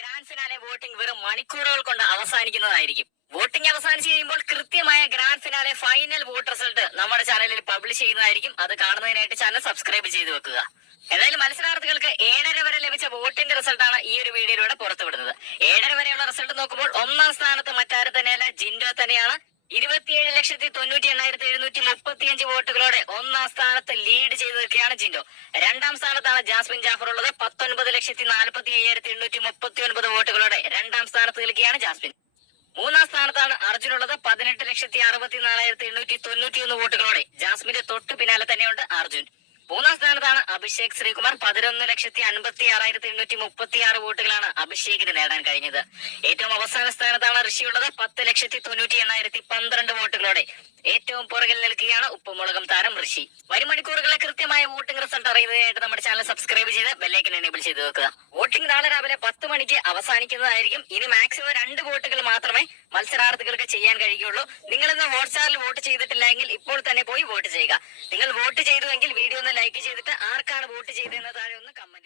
Grand finale voting വെറും മണിക്കൂറുകൾ കൊണ്ട് അവസാനിക്കുന്നതായിരിക്കും. വോട്ടിംഗ് അവസാനിച്ച് കഴിയുമ്പോൾ കൃത്യമായ grand finale final vote result നമ്മുടെ ചാനലിൽ പബ്ലിഷ് ചെയ്യുന്നതായിരിക്കും. അത് കാണുന്നതിനായിട്ട് ചാനൽ സബ്സ്ക്രൈബ് ചെയ്ത് വെക്കുക. ഏതായാലും മത്സരാർത്ഥികൾക്ക് 7:30 വരെ ലഭിച്ച വോട്ടിംഗ് റിസൾട്ടാണ് ഈ ഒരു വീഡിയോയിലൂടെ പുറത്തുവിടുന്നത്. 7:30 വരെയുള്ള റിസൾട്ട് നോക്കുമ്പോൾ ഒന്നാം സ്ഥാനത്ത് മറ്റാരും തന്നെയല്ല, ജിൻഡോ തന്നെയാണ്. 27,90,735 വോട്ടുകളോടെ ഒന്നാം സ്ഥാനത്ത് ലീഡ് ചെയ്ത് നിൽക്കുകയാണ് ജിൻഡോ. രണ്ടാം സ്ഥാനത്താണ് ജാസ്മിൻ ജാഫർ ഉള്ളത്. 19,45,839 വോട്ടുകളോടെ രണ്ടാം സ്ഥാനത്ത് നിൽക്കുകയാണ് ജാസ്മിൻ. മൂന്നാം സ്ഥാനത്താണ് അർജുൻ ഉള്ളത്. 18,64,891 വോട്ടുകളോടെ ജാസ്മിന്റെ തൊട്ടു പിന്നാലെ തന്നെയുണ്ട് അർജുൻ. മൂന്നാം സ്ഥാനത്താണ് അഭിഷേക് ശ്രീകുമാർ. 11,56,836 വോട്ടുകളാണ് അഭിഷേകിന് നേടാൻ കഴിഞ്ഞത്. ഏറ്റവും അവസാന സ്ഥാനത്താണ് ഋഷി ഉള്ളത്. 10,90,812 വോട്ടുകളോടെ ഏറ്റവും പുറകിൽ നിൽക്കുകയാണ് ഉപ്പുമുളകം താരം ഋഷി. വരും മണിക്കൂറുകളെ കൃത്യമായ വോട്ടിംഗ് റിസൾട്ട് അറിയുന്നതിനായിട്ട് നമ്മുടെ ചാനൽ സബ്സ്ക്രൈബ് ചെയ്ത് ബെല്ലൈക്കൻ എനേബിൾ ചെയ്ത് വെക്കുക. വോട്ടിംഗ് നാളെ രാവിലെ 10 മണിക്ക് അവസാനിക്കുന്നതായിരിക്കും. ഇനി മാക്സിമം 2 വോട്ടുകൾ മാത്രമേ മത്സരാർത്ഥികൾക്ക് ചെയ്യാൻ കഴിയുള്ളൂ. നിങ്ങൾ ഇന്ന് ഹോട്ട്സ്റ്റാറിൽ വോട്ട് ചെയ്തിട്ടില്ലെങ്കിൽ ഇപ്പോൾ തന്നെ പോയി വോട്ട് ചെയ്യുക. നിങ്ങൾ വോട്ട് ചെയ്തുവെങ്കിൽ വീഡിയോ ഒന്ന് ലൈക്ക് ചെയ്തിട്ട് ആർക്കാണ് വോട്ട് ചെയ്തതെന്ന് താഴെ ഒന്ന് കമന്റ്